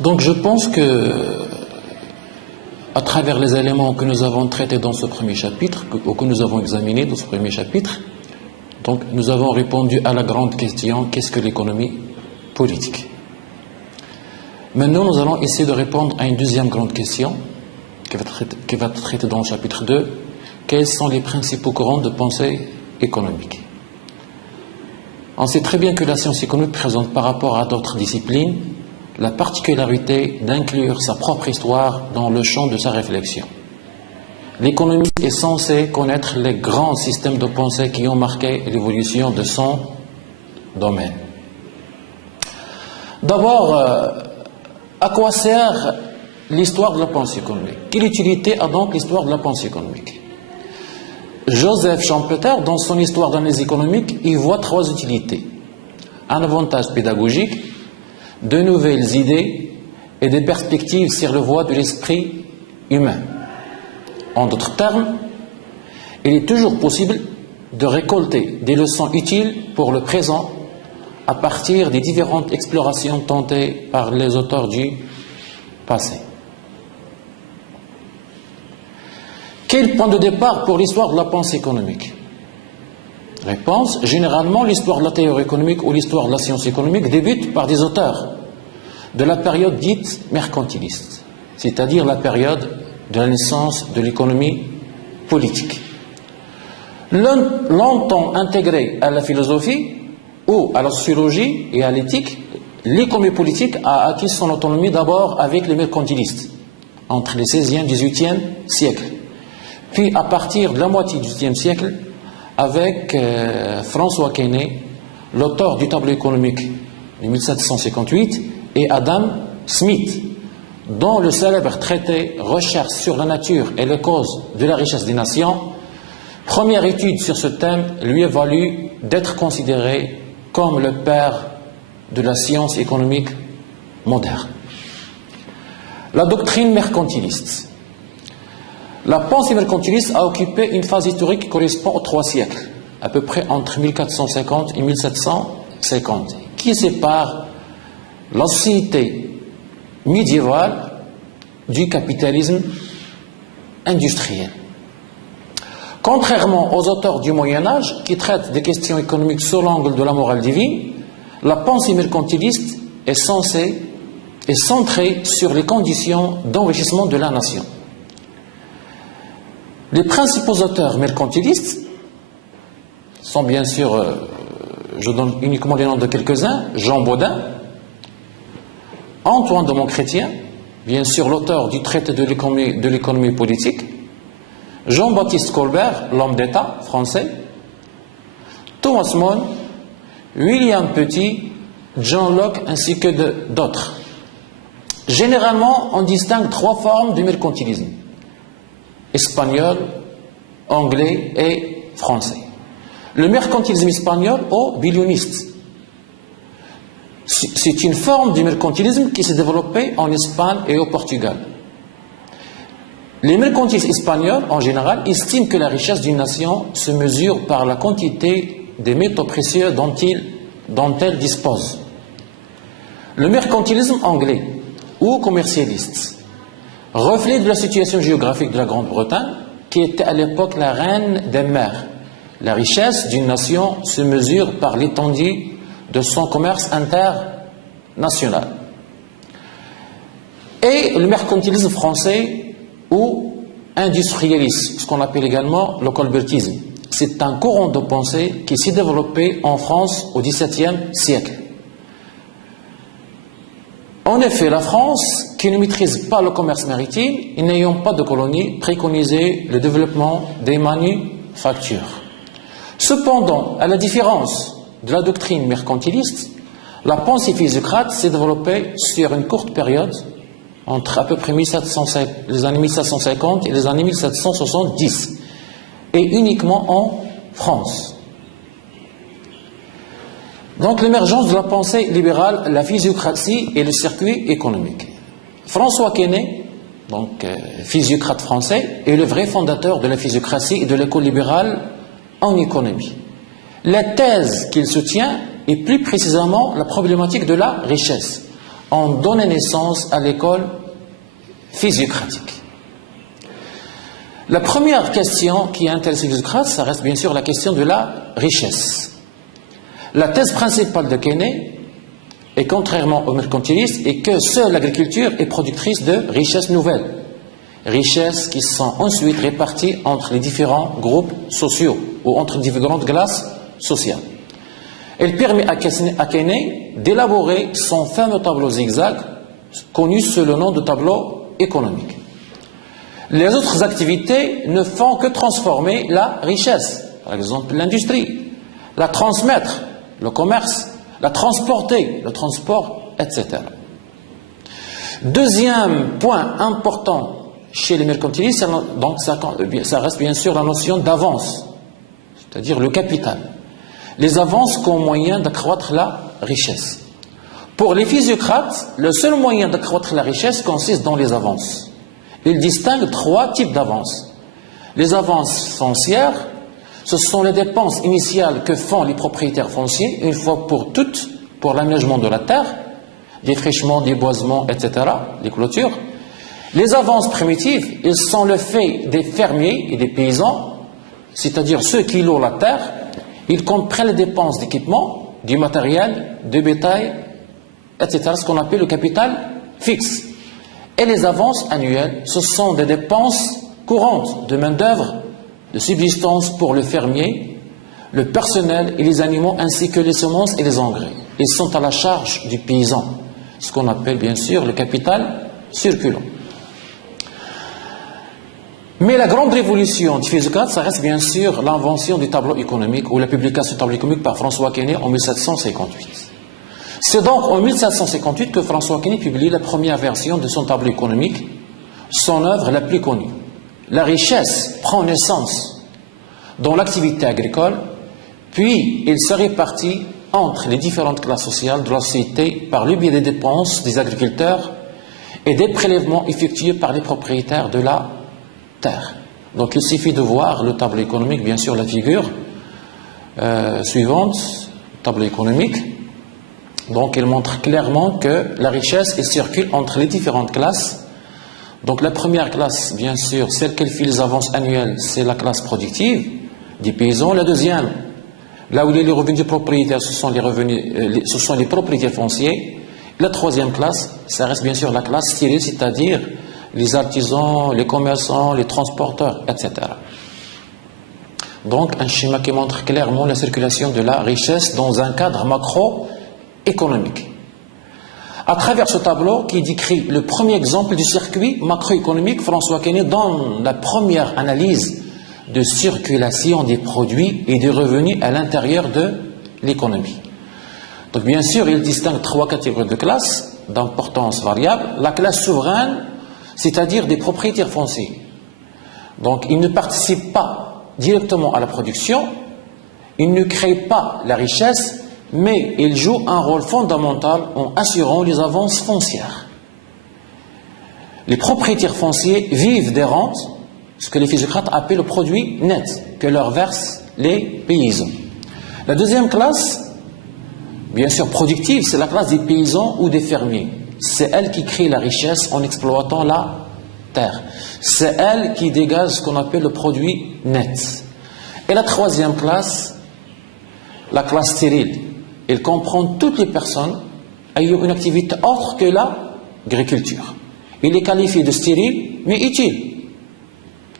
Donc je pense que, à travers les éléments que nous avons traités dans ce premier chapitre, que nous avons examinés dans ce premier chapitre, donc nous avons répondu à la grande question, qu'est-ce que l'économie politique? Maintenant, nous allons essayer de répondre à une deuxième grande question, qui va être traitée dans le chapitre 2, quels sont les principaux courants de pensée économique? On sait très bien que la science économique présente par rapport à d'autres disciplines la particularité d'inclure sa propre histoire dans le champ de sa réflexion. L'économiste est censé connaître les grands systèmes de pensée qui ont marqué l'évolution de son domaine. D'abord, à quoi sert l'histoire de la pensée économique? Quelle utilité a donc l'histoire de la pensée économique? Joseph Schumpeter, dans son histoire d'analyse économique, y voit trois utilités. Un avantage pédagogique, de nouvelles idées et des perspectives sur le voie de l'esprit humain. En d'autres termes, il est toujours possible de récolter des leçons utiles pour le présent à partir des différentes explorations tentées par les auteurs du passé. Quel point de départ pour l'histoire de la pensée économique? Réponse, généralement l'histoire de la théorie économique ou l'histoire de la science économique débute par des auteurs de la période dite mercantiliste, c'est-à-dire la période de la naissance de l'économie politique. Longtemps intégrée à la philosophie ou à la sociologie et à l'éthique, l'économie politique a acquis son autonomie d'abord avec les mercantilistes, entre les 16e et 18e siècles, puis à partir de la moitié du 18e siècle, avec François Quesnay, l'auteur du tableau économique de 1758, et Adam Smith, dont le célèbre traité Recherche sur la nature et les causes de la richesse des nations, première étude sur ce thème, lui a valu d'être considéré comme le père de la science économique moderne. La doctrine mercantiliste. La pensée mercantiliste a occupé une phase historique qui correspond aux 3 siècles, à peu près entre 1450 et 1750, qui sépare la société médiévale du capitalisme industriel. Contrairement aux auteurs du Moyen-Âge, qui traitent des questions économiques sous l'angle de la morale divine, la pensée mercantiliste est centrée sur les conditions d'enrichissement de la nation. Les principaux auteurs mercantilistes sont bien sûr, je donne uniquement les noms de quelques-uns, Jean Bodin, Antoine de Montchrétien, bien sûr l'auteur du traité de l'économie politique, Jean-Baptiste Colbert, l'homme d'État français, Thomas More, William Petit, John Locke ainsi que d'autres. Généralement, on distingue 3 formes du mercantilisme: espagnol, anglais et français. Le mercantilisme espagnol ou billioniste, c'est une forme du mercantilisme qui s'est développée en Espagne et au Portugal. Les mercantilistes espagnols, en général, estiment que la richesse d'une nation se mesure par la quantité des métaux précieux dont elle dispose. Le mercantilisme anglais ou commercialiste, reflet de la situation géographique de la Grande-Bretagne, qui était à l'époque la reine des mers. La richesse d'une nation se mesure par l'étendue de son commerce international. Et le mercantilisme français ou industrialisme, ce qu'on appelle également le colbertisme. C'est un courant de pensée qui s'est développé en France au XVIIe siècle. En effet, la France, qui ne maîtrise pas le commerce maritime et n'ayant pas de colonies, préconisait le développement des manufactures. Cependant, à la différence de la doctrine mercantiliste, la pensée physiocrate s'est développée sur une courte période, entre à peu près les années 1750 et les années 1770, et uniquement en France. Donc l'émergence de la pensée libérale, la physiocratie et le circuit économique. François Quesnay, donc physiocrate français, est le vrai fondateur de la physiocratie et de l'école libérale en économie. La thèse qu'il soutient est plus précisément la problématique de la richesse. ont donné naissance à l'école physiocratique. La première question qui intéresse les physiocrates, ça reste bien sûr la question de la richesse. La thèse principale de Quesnay, et contrairement aux mercantilistes, est que seule l'agriculture est productrice de richesses nouvelles, richesses qui sont ensuite réparties entre les différents groupes sociaux ou entre différentes classes sociales. Elle permet à Quesnay d'élaborer son fameux tableau zigzag, connu sous le nom de tableau économique. Les autres activités ne font que transformer la richesse, par exemple l'industrie, la transmettre, le commerce, la transporter, le transport, etc. Deuxième point important chez les mercantilistes, donc ça reste bien sûr la notion d'avance, c'est-à-dire le capital. Les avances comme moyen d'accroître la richesse. Pour les physiocrates, le seul moyen d'accroître la richesse consiste dans les avances. Ils distinguent trois types d'avances. Les avances foncières, ce sont les dépenses initiales que font les propriétaires fonciers, une fois pour toutes, pour l'aménagement de la terre, défrichement, déboisement, etc., les clôtures. Les avances primitives, ils sont le fait des fermiers et des paysans, c'est-à-dire ceux qui louent la terre. Ils comprennent les dépenses d'équipement, du matériel, de bétail, etc., ce qu'on appelle le capital fixe. Et les avances annuelles, ce sont des dépenses courantes de main-d'œuvre, de subsistance pour le fermier, le personnel et les animaux, ainsi que les semences et les engrais. Ils sont à la charge du paysan, ce qu'on appelle bien sûr le capital circulant. Mais la grande révolution du physiocrate, ça reste bien sûr l'invention du tableau économique ou la publication du tableau économique par François Quesnay en 1758. C'est donc en 1758 que François Quesnay publie la première version de son tableau économique, son œuvre la plus connue. La richesse prend naissance dans l'activité agricole, puis il se répartit entre les différentes classes sociales de la société par le biais des dépenses des agriculteurs et des prélèvements effectués par les propriétaires de la terre. Donc il suffit de voir le tableau économique, bien sûr la figure suivante, tableau économique. Donc il montre clairement que la richesse elle circule entre les différentes classes. Donc la première classe, bien sûr, celle qui fait les avances annuelles, c'est la classe productive des paysans. La deuxième, là où il y a les revenus des propriétaires, ce sont les propriétaires fonciers. La troisième classe, ça reste bien sûr la classe stérile, c'est-à-dire les artisans, les commerçants, les transporteurs, etc. Donc un schéma qui montre clairement la circulation de la richesse dans un cadre macroéconomique. À travers ce tableau qui décrit le premier exemple du circuit macroéconomique, François Quesnay donne la première analyse de circulation des produits et des revenus à l'intérieur de l'économie. Donc bien sûr, il distingue trois catégories de classes d'importance variable. La classe souveraine, c'est-à-dire des propriétaires fonciers. Donc ils ne participent pas directement à la production, ils ne créent pas la richesse, mais ils jouent un rôle fondamental en assurant les avances foncières. Les propriétaires fonciers vivent des rentes, ce que les physiocrates appellent le produit net, que leur versent les paysans. La deuxième classe, bien sûr productive, c'est la classe des paysans ou des fermiers. C'est elle qui crée la richesse en exploitant la terre. C'est elle qui dégage ce qu'on appelle le produit net. Et la troisième classe, la classe stérile, elle comprend toutes les personnes ayant une activité autre que l'agriculture. Il est qualifié de stérile, mais utile.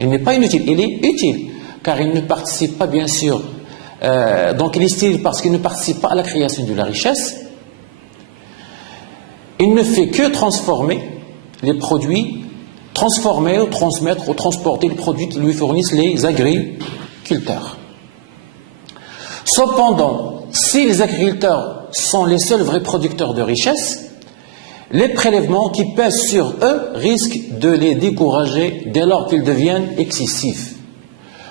Il n'est pas inutile, il est utile, car il ne participe pas, bien sûr. Donc il est stérile parce qu'il ne participe pas à la création de la richesse. Il ne fait que transformer les produits, transformer ou transmettre ou transporter les produits qui lui fournissent les agriculteurs. Cependant, si les agriculteurs sont les seuls vrais producteurs de richesse, les prélèvements qui pèsent sur eux risquent de les décourager dès lors qu'ils deviennent excessifs.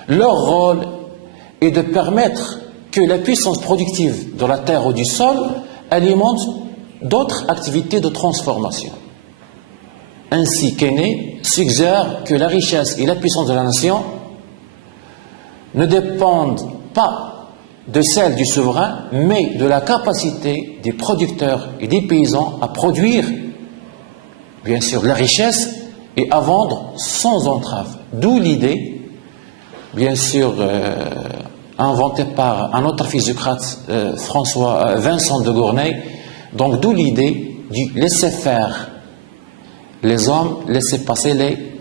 Leur rôle est de permettre que la puissance productive de la terre ou du sol alimente d'autres activités de transformation. Ainsi, Quesnay suggère que la richesse et la puissance de la nation ne dépendent pas de celle du souverain, mais de la capacité des producteurs et des paysans à produire, bien sûr, la richesse et à vendre sans entrave. D'où l'idée, bien sûr, inventée par un autre physiocrate, Vincent de Gournay, donc d'où l'idée du laisser faire les hommes, laisser passer les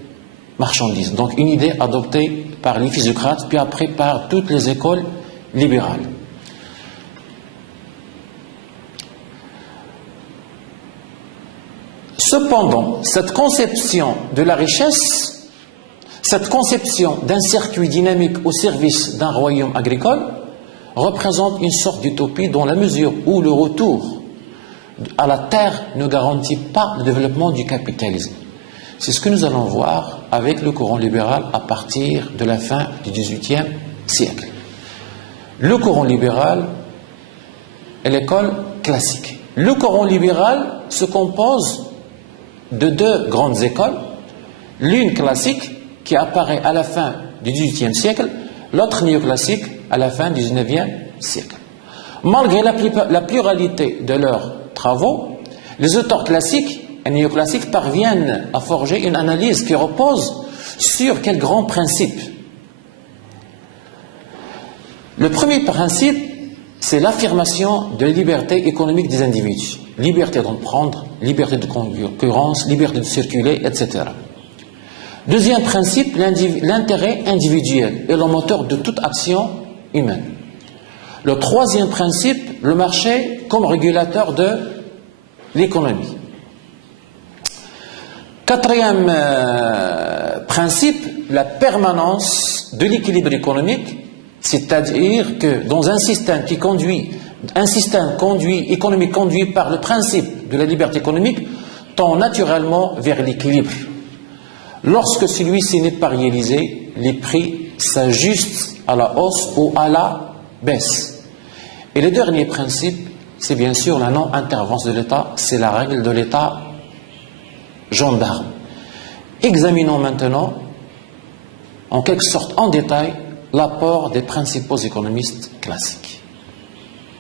marchandises. Donc une idée adoptée par les physiocrates, puis après par toutes les écoles libérales. Cependant, cette conception de la richesse, cette conception d'un circuit dynamique au service d'un royaume agricole, représente une sorte d'utopie dans la mesure où le retour à la terre ne garantit pas le développement du capitalisme. C'est ce que nous allons voir avec le courant libéral à partir de la fin du XVIIIe siècle. Le courant libéral est l'école classique. Le courant libéral se compose de deux grandes écoles, l'une classique qui apparaît à la fin du XVIIIe siècle, l'autre néoclassique à la fin du XIXe siècle. Malgré la pluralité de leurs travaux, les auteurs classiques et néoclassiques parviennent à forger une analyse qui repose sur quels grands principes. Le premier principe, c'est l'affirmation de la liberté économique des individus. Liberté d'entreprendre, liberté de concurrence, liberté de circuler, etc. Deuxième principe, l'intérêt individuel est le moteur de toute action humaine. Le troisième principe, le marché comme régulateur de l'économie. Quatrième principe, la permanence de l'équilibre économique, c'est-à-dire que dans un système économique conduit par le principe de la liberté économique tend naturellement vers l'équilibre. Lorsque celui-ci n'est pas réalisé, les prix s'ajustent à la hausse ou à la baisse. Et le dernier principe, c'est bien sûr la non-intervention de l'État, c'est la règle de l'État gendarme. Examinons maintenant, en quelque sorte en détail, l'apport des principaux économistes classiques.